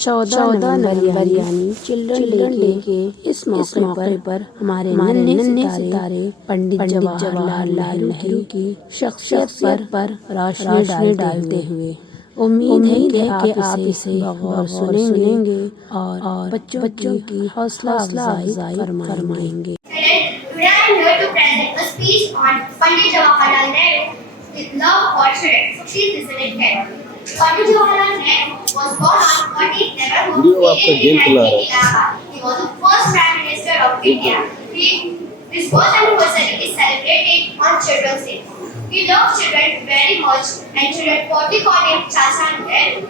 14 नवंबर यानी children day के इस मौके पर हमारे नन्हे सितारे पंडित जवाहरलाल नेहरू की शख्सियत पर रोशनी डालते हुए उम्मीद है कि आप इसे गौर सुनेंगे और बच्चों की हौसला अफजाई फरमाएंगे। Today I am here to present a speech on Pandit Jawaharlal Nehru's love for children. So please listen it carefully. Pandit Jawaharlal Nehru was born on 14th November 1889 in Allahabad. He was the first Prime Minister of India. His birth anniversary is celebrated on Children's Day. He loved children very much and children probably called him Chacha Nehru.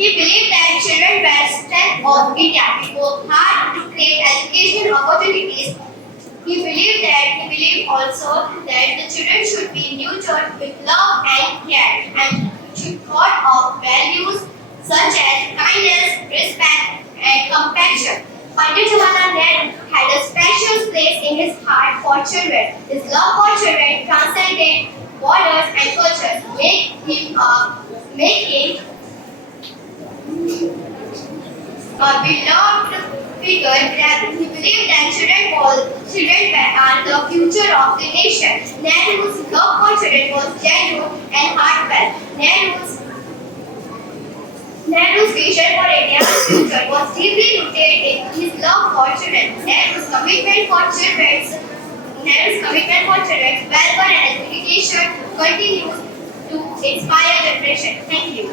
He believed that children were the strength of India. He worked hard to create educational opportunities. He believed also that the children should be nurtured with love and care and should be taught of values such as kindness, respect, and compassion. Pandit Jawaharlal Nehru had a special place in his heart for children. His love for children transcended borders and cultures, make him a beloved figure. He believed that children are the future of the nation. Nehru's love for children was genuine and heartfelt. Nehru's vision for India's future was deeply rooted in his love for children. Nehru's commitment for children's welfare and education continues to inspire generation. Thank you.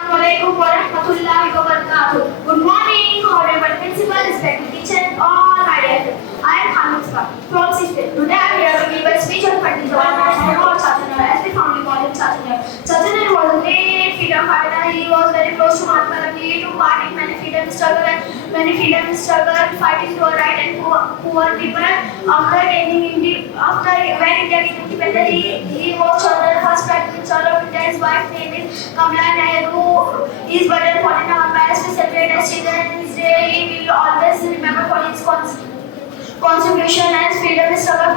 Assalamualaikum warahmatullahi wabarakatuh. Good morning, honorable principal, respected teacher, and all my dear friends. I am Hamid Isfaq from 6th grade. Today I am here to give a speech on Pandit Jawaharlal Nehru or Chacha Nehru, as we fondly call him Chacha Nehru. Chacha Nehru was a great freedom fighter. He was very close to Mahatma Gandhi. He took part in many freedom struggle, fighting for right and poor people. After when India became independent, he was chosen first Prime Minister of India. His wife name is Kamala Nehru. His birthday 14 November as we celebrate as Children's Day. He will always remember for his contribution and freedom struggle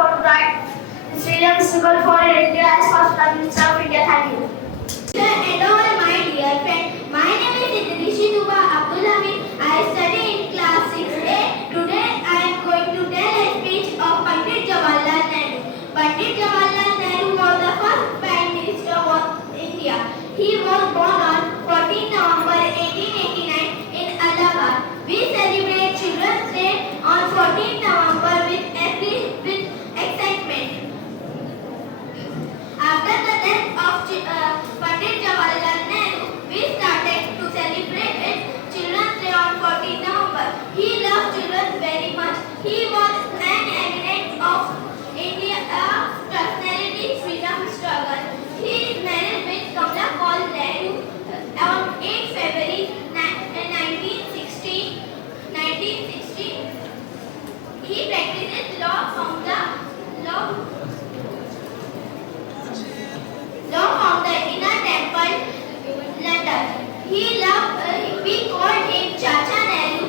for India as first Prime Minister of India. Thank you. Hello, my dear friend. My name is Idrishi Duba Abdul Hamid. I study in class 6A. Today I am going to tell a speech of Pandit Jawaharlal Nehru. Pandit Jawaharlal Nehru was the first Prime Minister of India. He was born on 14 November 1889 in Allahabad. We celebrate Children's Day on 14 November with excitement. After the death of Pandit Jawaharlal Nehru, we started to celebrate Children's Day on 14 November. He loved children very much. He was an eminent of India's personality freedom struggle. He is married with Kamala Kaul Nehru on 8 February 1960. He practices law from the Inner Temple, London. We called him Chacha Nehru.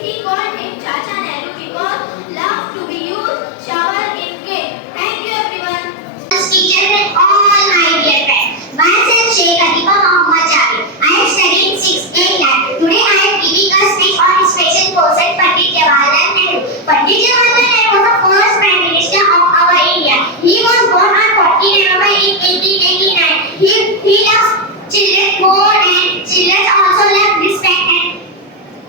He called him Chacha Nehru because love to be used shower in cake. Thank you everyone. Teachers and all my dear friends. Myself Sheikh Adiba Muhammad Jabir. I am studying 6th class. Today I am giving a speech on his special person Pandit Jawaharlal Nehru. Pandit Jawaharlal Nehru was the first Prime Minister of our India. He was born on 14 November in 1889. He loves children more and children also love respect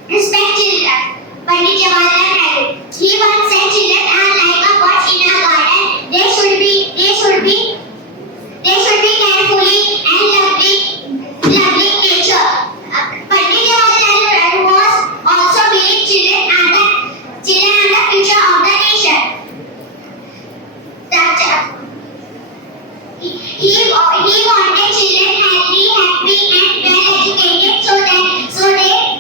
children. Pandit Jawaharlal Nehru. He once said children are like a bird in a garden. They should be carefully and lovely nature. Pandit Jawaharlal Nehru was also believed children are the future of the nation. He wanted children healthy, happy, and well educated so they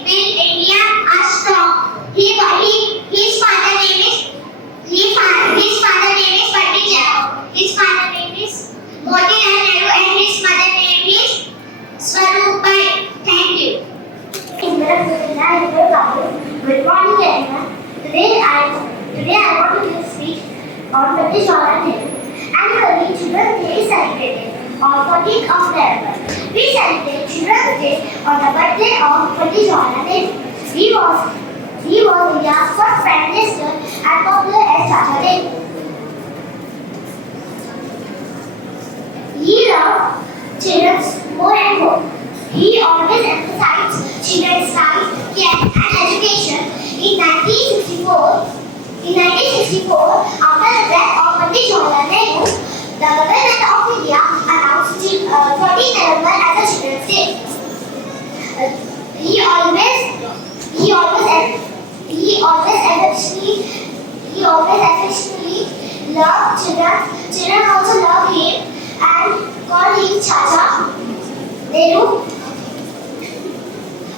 build India strong. His father name is Pandit Jawaharlal. His father name is Motilal Nehru and his mother name is Swarupai. Thank you. Good morning everyone. Today I want to give a speech on Pandit Jawaharlal Nehru. Annually, Children's Day is celebrated on 14th of November. We celebrate Children's Day on the birthday of Pandit Jawaharlal Nehru. He was India's first Prime Minister and popular as Chacha Nehru. He loved children more and more. He always emphasized children's rights, care and education. In 1964, after the death of Pandit Jawaharlal Nehru, the government of India announced 14th November as a Children's Day. He always affectionately loved children. Children also loved him and called him Chacha Nehru.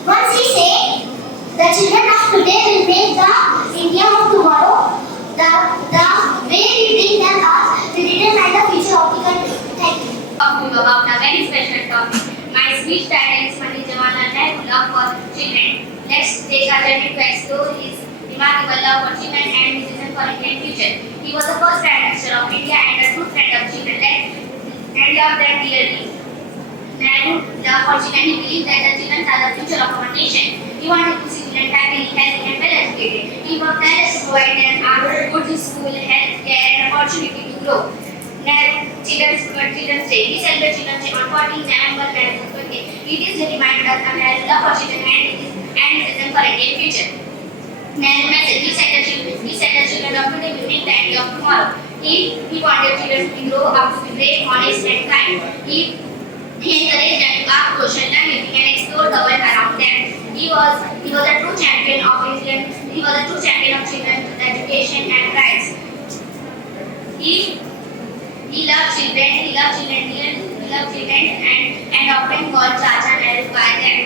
Once he said, the children of today will make the India of tomorrow. The way we bring them up will determine the future of the country. Thank you. Talking about a very special topic. My speech title is Pandit Jawaharlal Nehru Love for Children. Let's take a journey to explore his remarkable love for children and his vision for Indian future. He was the first Prime Minister of India and a true friend of children and loved them dearly. Nehru loved for children. He believed that the children are the future of our nation. He wanted to see children happy, healthy and well educated. He worked tirelessly to provide them good school, health care and opportunity to grow. Children's Day. We celebrate Children's Day on 14th November 2020. It is a reminder of Nehru's love for children and his vision for Indian future. Nehru message: we set the children of today will make the India of tomorrow. He wanted children to grow up to be brave, honest and kind. He encouraged them to ask questions, learn music and explore the world around them. He was a true champion of children's education and rights. He loved children and often called Chacha Nehru by them.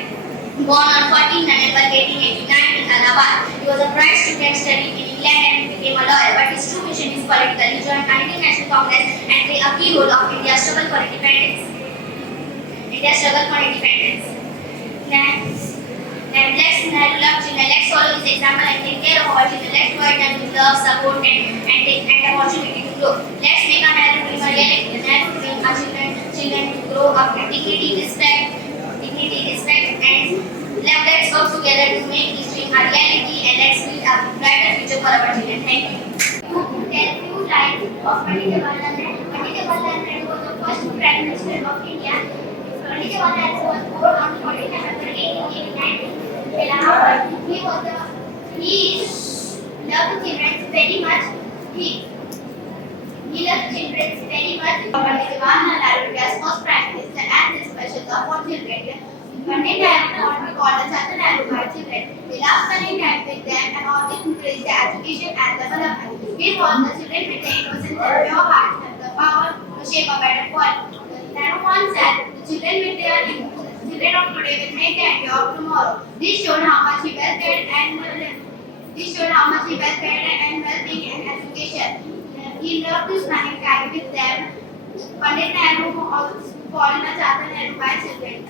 Born on 14 November 1889 in Allahabad, he was a bright student studying in England and became a lawyer. But his true mission is political. He joined Indian National Congress and played a key role of India's struggle for independence. Next, Nehru loved children. Let's follow his example and take care of our children. Let's provide them with love, support, and opportunity to grow. Let's make our Nehru dream a reality. The Nehru dream our children to grow up with dignity, respect, and let's work together to make this dream a reality and let's build a brighter future for our children. Thank you. To tell few lines of Pandit Jawaharlal Nehru. Pandit Jawaharlal Nehru was the first Prime Minister of India. Pandit Jawaharlal Nehru was born on 14 November 1889 in Allahabad. He loved children very much. He loved children very much. Pandit Jawaharlal Nehru was first Prime Minister and his special love for children. Pandit Nehru wanted to call the Chacha Nehru by children. He loved spending time with them and always encouraged their education and development. He wants the children with the innocence and pure heart and the power to shape a better world. Nehru once said, the children of today will make the India of tomorrow. This showed how much he well cared and well-being and education. He loved to spend time with them. Pandit Nehru also called the Chacha Nehru by children.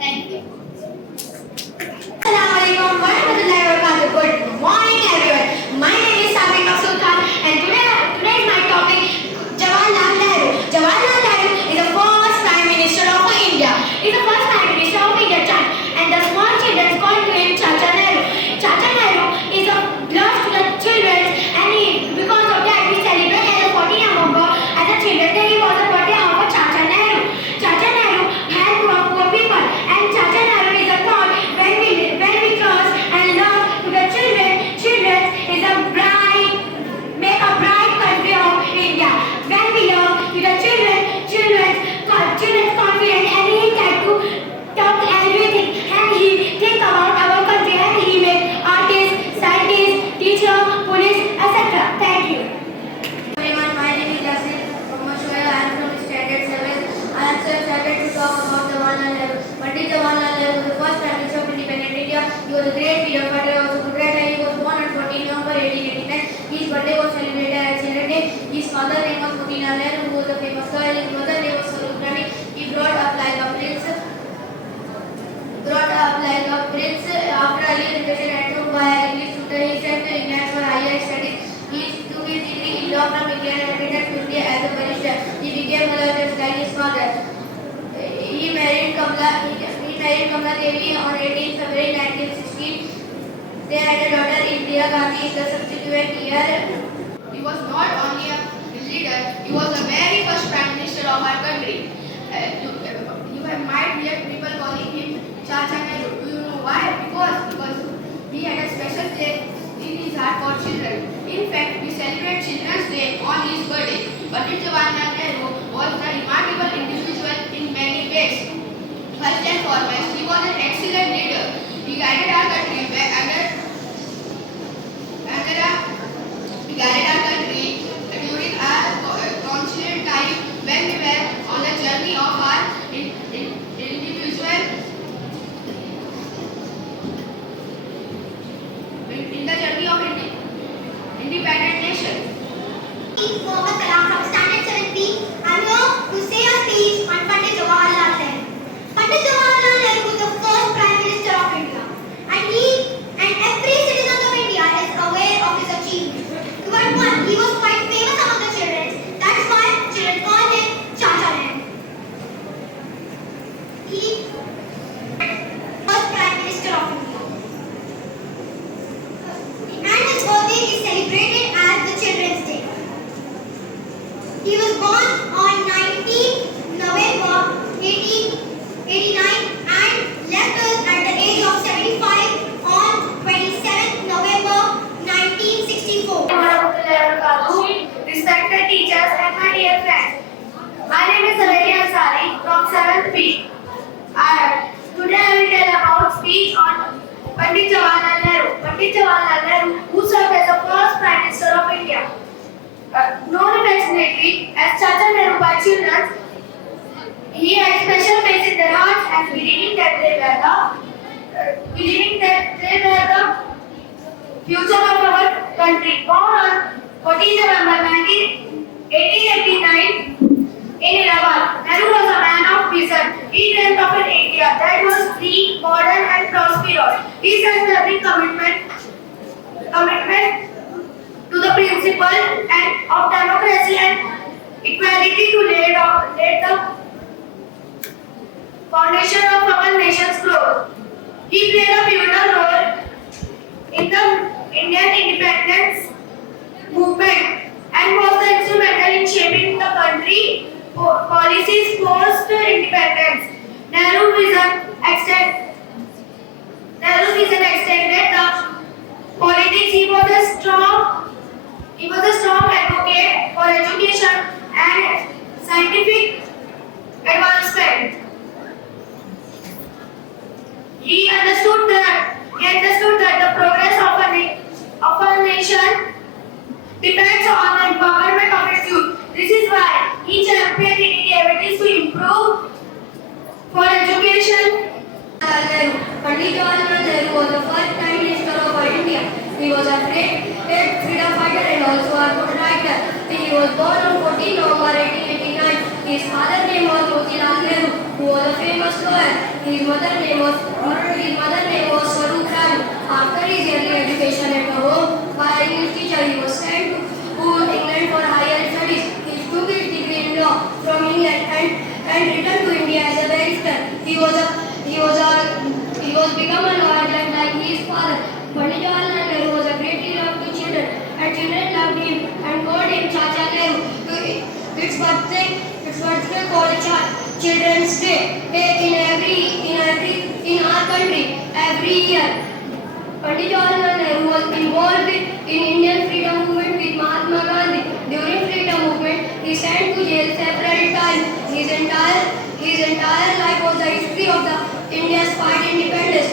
Thank you. Assalamualaikum warahmatullahi wabarakatuh. Good morning everyone. My name is Sabiq Maksud Khan and today is my topic Jawaharlal Nehru. Jawaharlal Nehru is the first Prime Minister of India. He is the first Prime Minister of India and the small children called him Chacha Nehru. Chacha Nehru is a love to the children and because of that we celebrate as a 14th November as a Children's Day. He was the birthday of Chacha Nehru. Chacha Nehru helped poor people and Chacha Nehru is a thought when we trust and love to the children. Children is make a bright country of India. When we love to the children confident and he can to talk everything and he think about our country and he make artists, scientists, teacher, police, etc. Thank you. Everyone, my name is Yasin Shoya. I am from Standard 7. I am so excited to talk about Jawaharlal Nehru. Pandit Jawaharlal Nehru was the first Prime Minister of independent India. He was a great leader, but he was a good writer. He was born on 14 November 1889. His birthday was celebrated as Children's Day. His father's name was Motilal Nehru, who was a famous girl. His mother's name was Swarup Rani. He brought up like a prince. After early education at home by English tutor, he sent to England for higher studies. He took his degree in law from England and returned to India as a barrister. He became a lawyer just like his father. He married Kamala Devi on 18 February 1916. They had a daughter Indira Gandhi in the subsequent year. He was not only a leader, he was the very first Prime Minister of our country. Might hear people calling him Chacha Nehru. Do you know why? Because he had a special place in his heart for children. In fact, we celebrate Children's Day on his birthday. Pandit Jawaharlal Nehru was a remarkable individual in many ways. First and foremost, he was an excellent leader. He guided our country during our constant time when we were on the journey of our independent nation. Mohammad Kalam from Standard 7B. I'm here to say a speech on Pandit Jawaharlal Nehru. Pandit Jawaharlal Nehru was the first Prime Minister of India, and every citizen of India is aware of his achievements. He was quite famous among the children. That is why children called him Chacha Nehru. He was Prime Minister of India, and his birthday is celebrated as the Children's Day. He was born on 19 November 1889 and left us at the age of 75 on 27 November 1964. Respected teachers and my dear friends, my name is Salari Ansari from 7th B. Today I will tell about speech on Pandit Jawaharlal Nehru. Pandit Jawaharlal Nehru, who served as the first Prime Minister of India. Known affectionately as Chacha Nehru by children, he had special place in their hearts and believing that they were the future of our country. Born on 14 November 1889 in Allahabad, Nehru was a man of vision. He dreamt of an India that was free, modern and prosperous. He set every commitment to the principle of democracy and equality to lay the foundation of our nation's growth. He played a pivotal role in the Indian independence movement and was instrumental in shaping the country policies post-independence. Nehru's vision extended the politics. He was a strong advocate for education and scientific advancement. He understood that the progress of a nation depends on the empowerment of its youth. This is why he championed initiatives to improve for education. Pandit Jawaharlal Nehru was the first Prime Minister of India. He was a great freedom fighter and also a good writer. He was born on 14 November 1889. His father's name was Motilal Nehru, who was a famous lawyer. His mother name was Swarup Raju. After his early education at home by a English teacher, he was sent to England for higher studies. He took his degree in law from England and returned to India as a barrister. He was become a lawyer like his father. Pandit Jawaharlal Nehru was a great leader of the children, and children loved him and called him Chacha Nehru. Its birthday called Children's Day in our country every year. Pandit Jawaharlal Nehru was involved in Indian freedom movement with Mahatma Gandhi. During freedom movement, he sent to jail several times. His entire life was the history of the India's fight independence.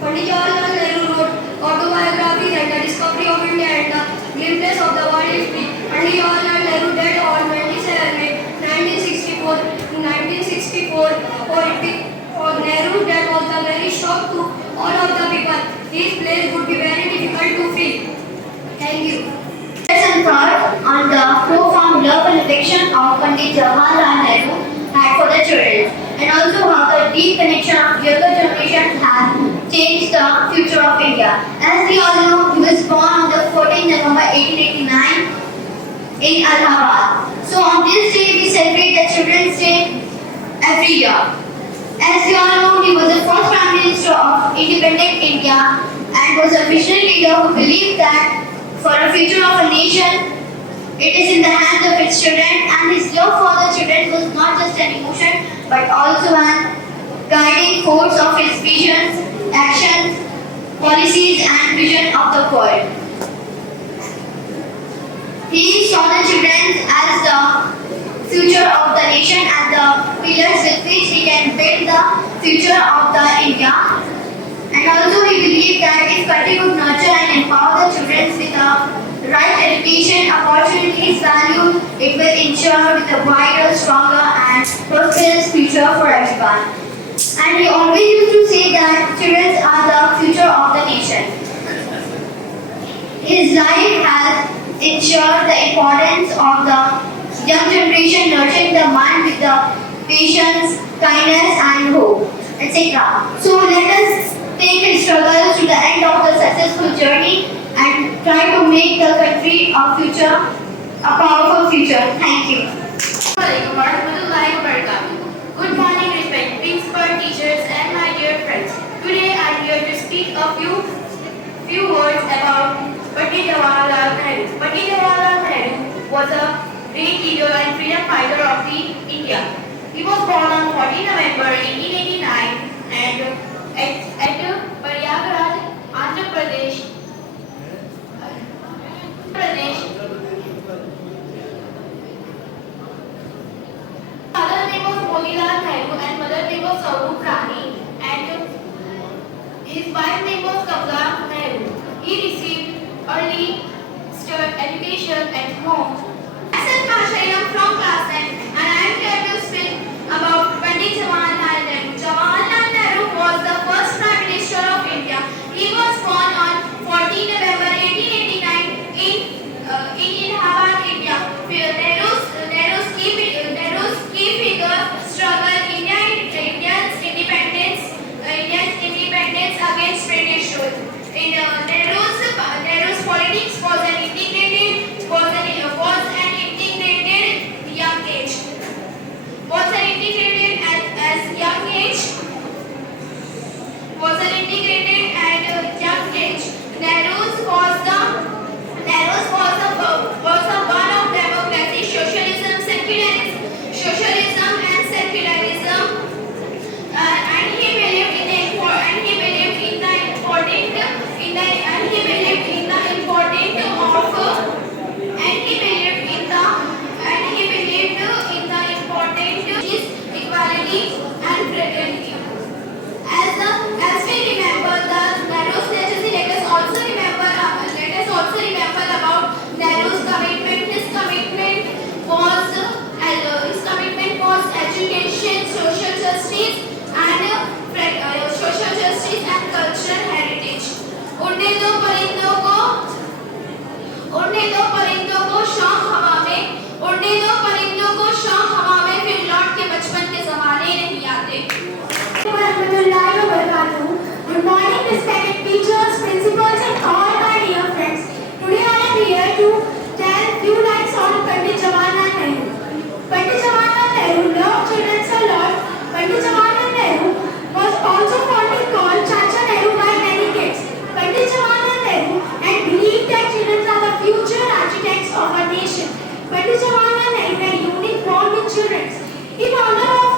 Pandit Jawaharlal Nehru wrote autobiographies and the discovery of India and the glimpses of the world history. Pandit Jawaharlal Nehru died on 27 May 1964. Nehru's death was a very shock to all of the people. His place would be very difficult to fill. Thank you. Some thoughts on the profound love and affection of Pandit Jawaharlal Nehru had for the children, and also how the deep connection of younger generations has changed the future of India. As we all know, he was born on the 14th November 1889 in Allahabad. So on this day we celebrate the Children's Day every year. As we all know, he was the first Prime Minister of independent India and was a visionary leader who believed that for a future of a nation, it is in the hands of its children, and his love for the children was not just an emotion but also an guiding force of his visions, actions, policies, and vision of the world. He saw the children as the future of the nation and the pillars with which he can build the future of the India. And also he believed that if country could nurture and empower the children with the right education, opportunities, values, it will ensure with a brighter, stronger and prosperous future for everyone. And he always used to say that children are the future of the nation. His life has ensured the importance of the young generation nurturing the mind with the patience, kindness and hope, etc. So let us take his struggles to the end of the successful journey and try to make the country a future, a powerful future. Thank you. Good morning, respected principal, teachers, and my dear friends. Today I am here to speak a few words about Pandit Jawaharlal Nehru. Pandit Jawaharlal Nehru was a great leader and freedom fighter of the India. He was born on 14 November 1889 and at Prayagraj, Andhra Pradesh. Father name was Motilal Nehru and mother name was Sarup Rani and his wife name was Kamla Nehru. He received early education at home. Myself Ashayam from class 10 and I am here to speak about Pandit Jawaharlal Nehru. Jawaharlal Nehru was the first Prime Minister of India. He was born on 14 November 1889 in Allahabad, India. Nehru's key figure struggle India's independence against British rule. Nehru's politics was an integrated young age. Was an integrated as young age. Was an integrated and young age. Nehru's was the one of democracy, socialism and secularism, and he believed in the equality and fraternity. As we remember the Nehru's legacy, let us also remember about Nehru's commitment. His commitment was education, social justice and cultural heritage. उड़ने दो परिंदों को शौक हवा में फिर लौट के बचपन के ज़माने नहीं आते. Good morning, respected teachers, principals, and all my dear friends. Today I am here to tell few lines on Pandit Jawaharlal Nehru. Pandit Jawaharlal Nehru loved children a lot. Pandit Jawaharlal Nehru was also fondly called Chacha Nehru by many kids. Pandit Jawaharlal Nehru and believed that children are the future architects of a nation. Pandit Jawaharlal Nehru had a unique bond with children. In honor of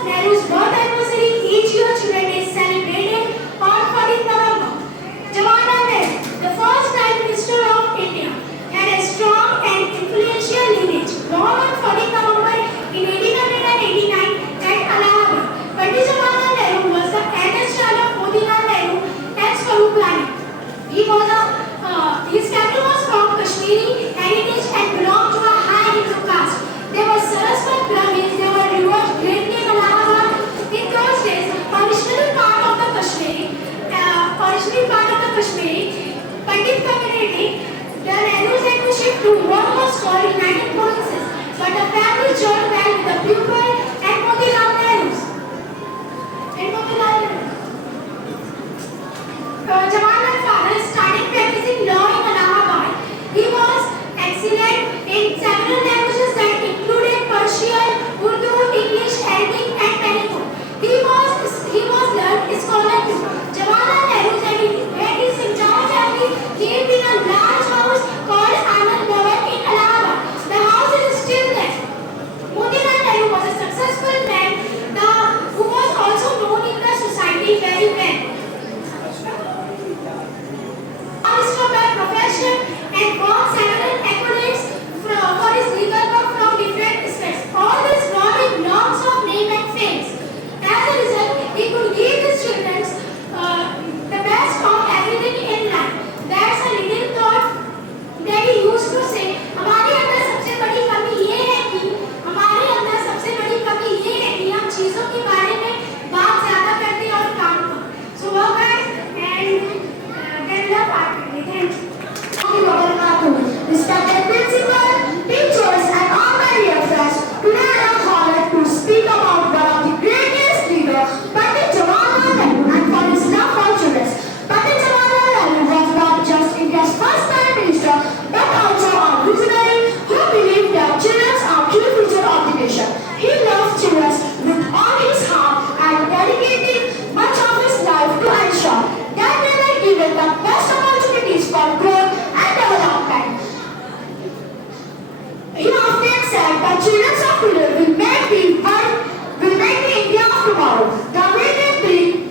tomorrow. The way they bring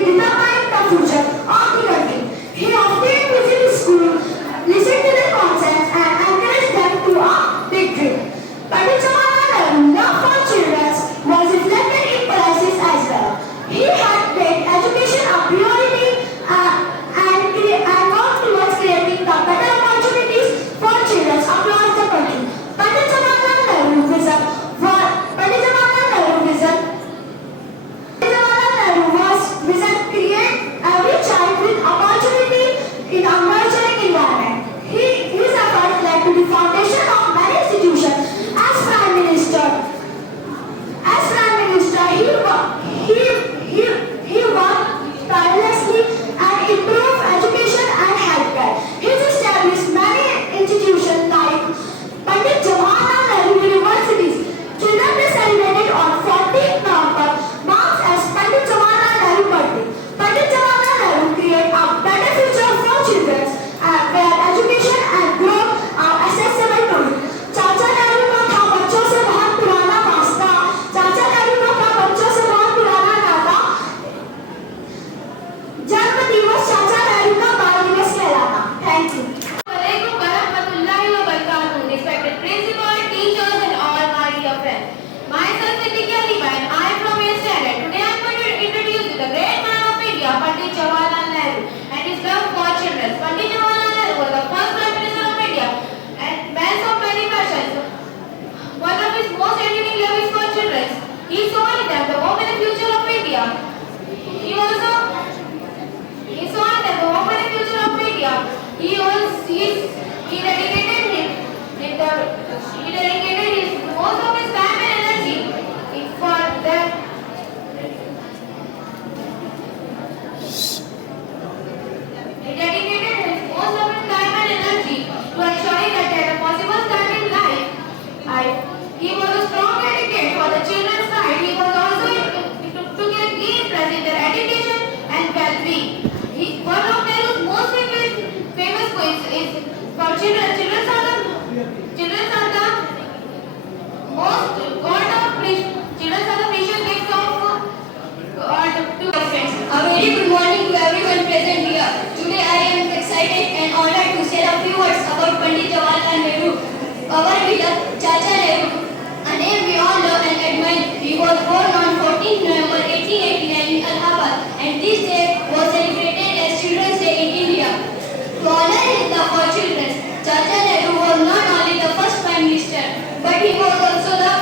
determine the future of the country. He often visits school, listen to their concepts and encourage them to a big dream. Pandit Jawaharlal Nehru's love for children was reflected in policies as well. He had made education a priority and worked towards creating the better opportunities for children across the country. Pandit Jawaharlal Nehru's vision create every child with opportunity in a nurturing environment. His efforts led to the foundation of many institutions. As Prime Minister, he worked tirelessly and improved education and healthcare. He established many institutions like Pandit Jawaharlal Nehru Universities. Children Day celebrated on 14th November marks as Pandit Jawaharlal Nehru birthday. Pandit Jawaharlal Nehru create a better future for children where education and growth are accessible to you. चाचा नेहरू का था बच्चों से बहुत पुराना वास्ता. चाचा नेहरू का था बच्चों से बहुत पुराना नाता. जन्म दिवस चाचा नेहरू का बाल दिवस कहलाता. Thank you. Assalamualaikum warahmatullahi wabarakatuh. Respected principal, teachers and all my dear friends. Myself Nitika Liba and I am from your standard. Today I am going to introduce you the great man of India, Pandit Jawaharlal Nehru, and his love for children. Pandit Jawaharlal Nehru was the first Prime Minister of India and man of many passions. One of his most enduring love is for children. He saw in them the hope and the future of India. He saw in them the hope and the future of India. He dedicated his most of his time and energy for them. He dedicated his most of his time and energy to ensuring that they had a possible stand in life. He was a strong advocate for the children's right. He was also to give interest in their education and well-being. One of Nehru's most famous quotes is for children. Children are the most children are the precious gifts of God to our friends. A very good morning to everyone present here. Today I am excited and honored to share a few words about Pandit Jawaharlal Nehru, our beloved Chacha Nehru, a name we all love and admire. He was born on 14th November 1889 in Allahabad, and this day was celebrated as Children's Day in India. To honor his love for children, Chacha Nehru was not only the first Prime Minister, but he was also the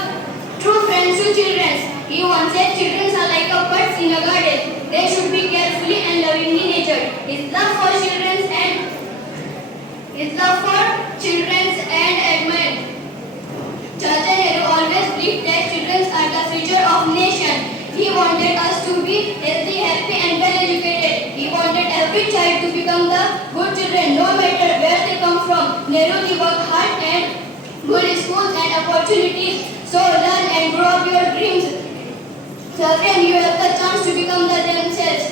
true friend to children. He once said children are like a birds in a garden. They should be carefully and lovingly nurtured. His love for children and admired. Chacha Nehru always believed that children are the future of nation. He wanted us to be healthy, happy and well educated. He wanted every child to become the good children, no matter where they come from. Nehru worked hard and good schools and opportunities. So learn and grow up your dreams. Children, you have the chance to become themselves.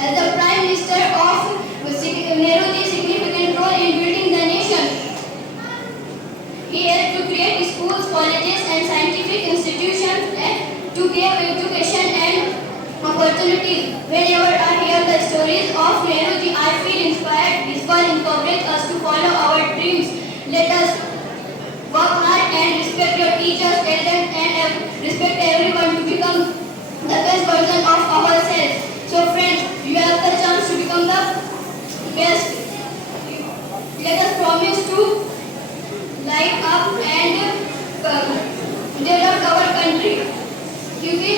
As the Prime Minister of Nehru's significant role in building the nation. He helped to create schools, colleges and scientific institutions and to give education and opportunities. Whenever I hear the stories of Nehruji, I feel inspired. His work encourages us to follow our dreams. Let us work hard and respect your teachers, elders and respect everyone to become the best version of ourselves. So friends, you have the chance to become the best. Let us promise to light up and develop our country. क्योंकि